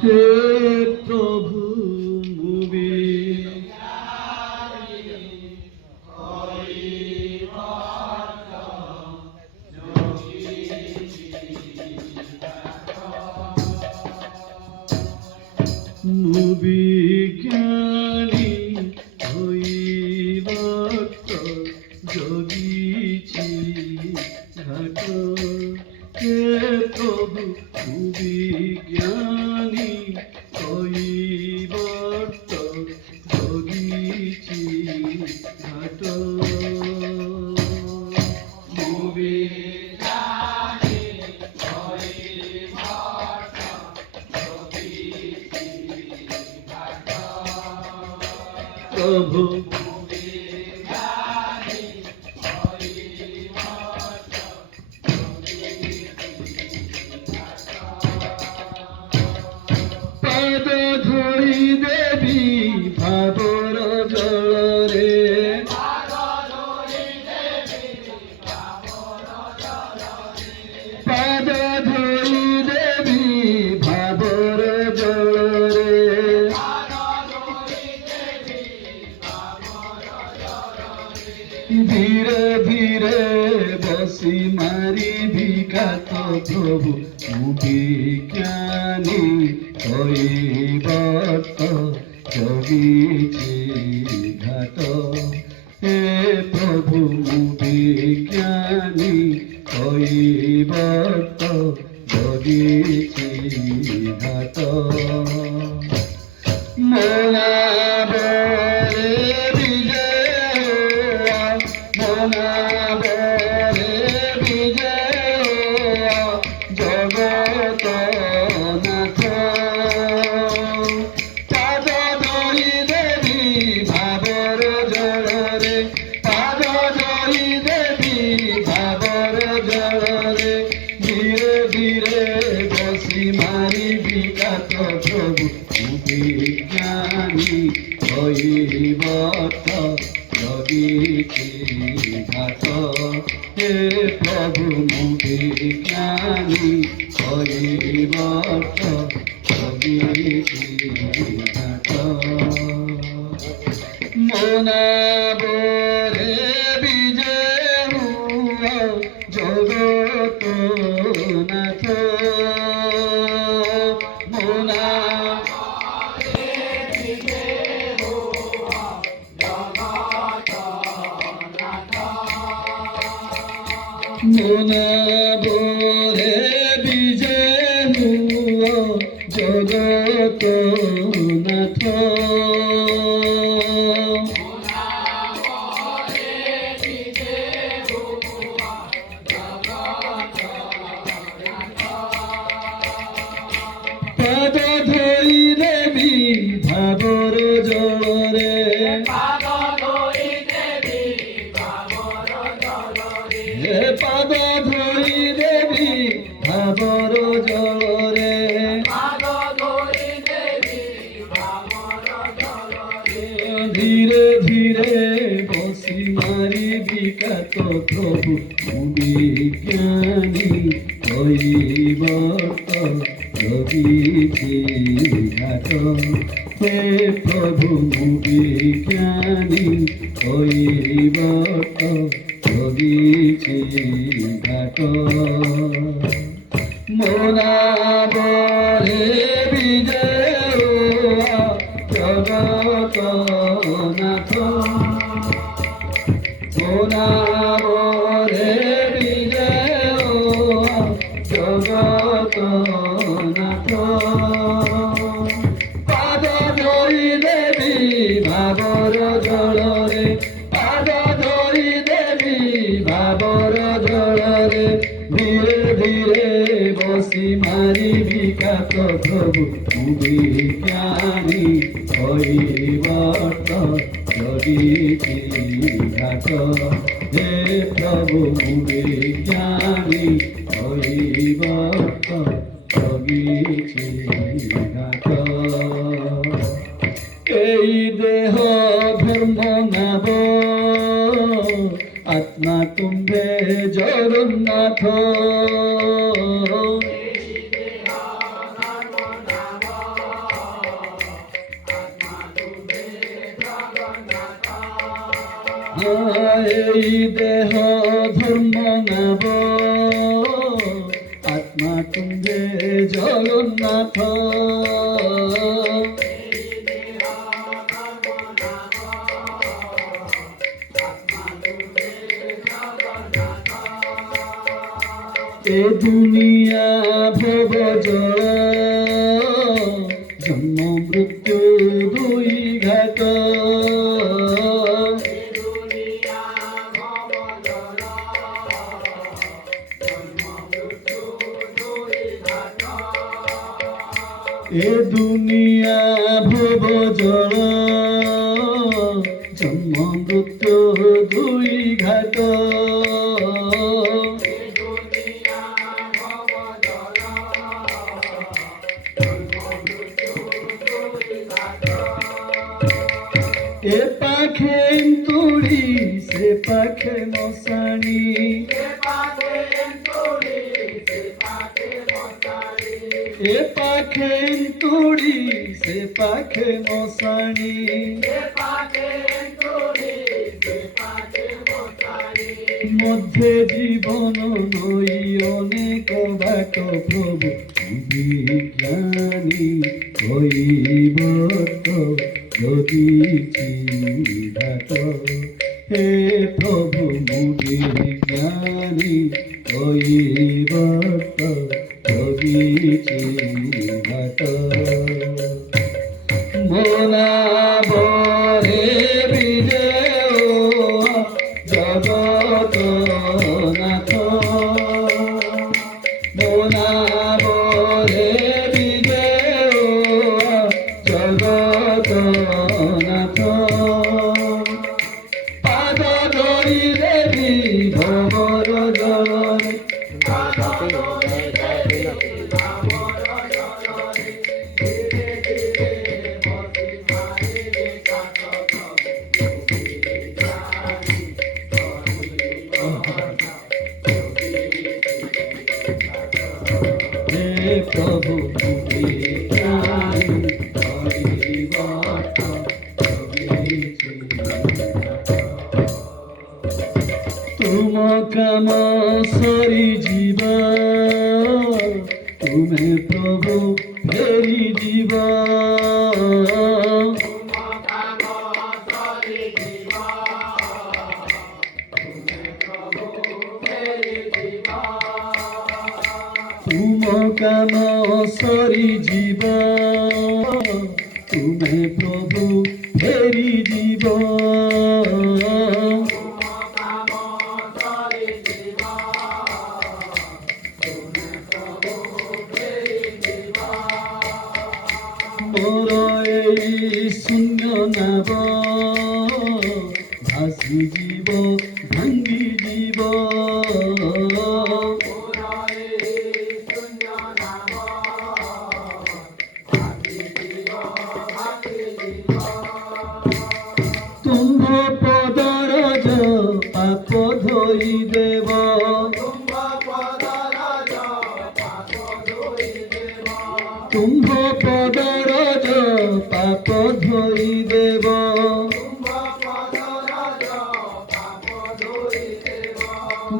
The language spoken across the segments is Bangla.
हे प्रभु मुबे বিজ্ঞানী হইবাত জগিছি ঘাট হে প্রভু বিজ্ঞানী হইবাত জগিছি ঘাট প্রভু পাদ ধরি দেবী ভাবর জଳରେ পাদ ধরি দেবী ভাবর জଳରେ ধীরে ধীরে বসি মারিবি কাত প্রভু বিজ্ঞানী হইবত জগিছি ঘাট হে প্রভু বিজ্ঞানী হইবত জগিছি ঘাট মনাবরে মনাবরে বিজয় জগত নাথ পাদ ধরি দেবী ভাবর জଳରେ পাদ ধরি দেবী ভাবর জଳରେ ধীরে ধীরে বসি মারিবি কাত প্রভু বিজ্ঞানী হইবত জগিছি ঘাট হে প্রভু বিজ্ঞানী হইবত জগিছি ঘাট মনাবরে বিজয় জগত নাথ মনাবরে বিজয় জগত নাথ পাদ ধরি দেবী ভাবর জଳରେ পাদ ধরি দেবী ভাবর জଳରେ ধীরে ধীরে বসি মারিবি কাত প্রভু বিজ্ঞানী হইবত জগিছি ঘাট হে প্রভু বিজ্ঞানী হইবত জগিছি ঘাট মনাবরে বিজয় জগত নাথ মনাবরে বিজয় জগত নাথ পাদ ধরি দেবী ভাবর জଳରେ পাদ ধরি দেবী ভাবর জଳରେ ধীরে ধীরে বসি মারিবি কাত প্রভু বিজ্ঞানী হইবত জগিছি ঘাট হে প্রভু বিজ্ঞানী হইবত জগিছি ঘাট এই দেহ ধর্ম নাব আত্মা তুম্ভে জগন্নাথ এই দেহ ধর্ম নাব আত্মা তুম্ভে জগন্নাথ এ দুনিয়া ভব জল জন্ম মৃত্যু দুই ঘাট এ দুনিয়া ভব জল জন্ম মৃত্যু দুই ঘাট এ পাখে তুড়ি সে পাখে মশানি এ পাখে তুড়ি সে পাখে মশানি মধ্যে জীবন নই অনেক বাট প্রভু বিজ্ঞানী হইব যদি চিঘাট হে প্রভু মুনি জ্ঞানী হইব যদি চিঘাট মোনা বরে বিজয় জগত নাথ মোনা বরে বিজয় জগত নাথ পাদ ধরি দেবী ভবর জলরে প্রভু তুম কাম সরি জীব তুমি প্রভু ফেরি জীব তুম কাম সরি জীব তুমি প্রভু ফেরি জীব মোর এই শূন্য নাব ভাসি জীব ভাঙ্গি জীব তুম্ভ পদর পাপ ধই দেব তুম্ভ পদর পাপ ধই দেব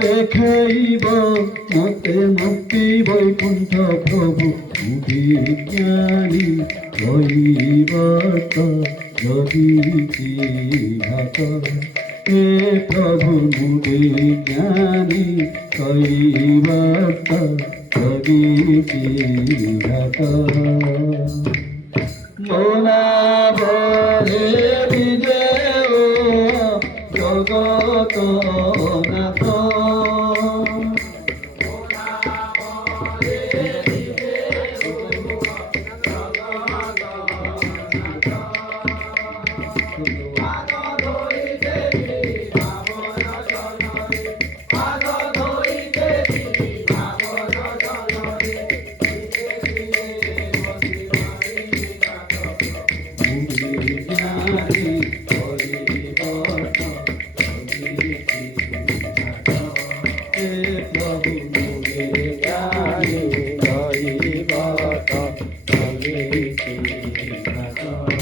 দেখাইব মতে মুক্তি বৈকুণ্ঠ প্রভু বিজ্ঞানী হইব যদি চিঘাট হে প্রভু বিজ্ঞানী হইব যদি চিঘাট মোনা বরে বিজয় জগত নাথ বেঁচে থাকা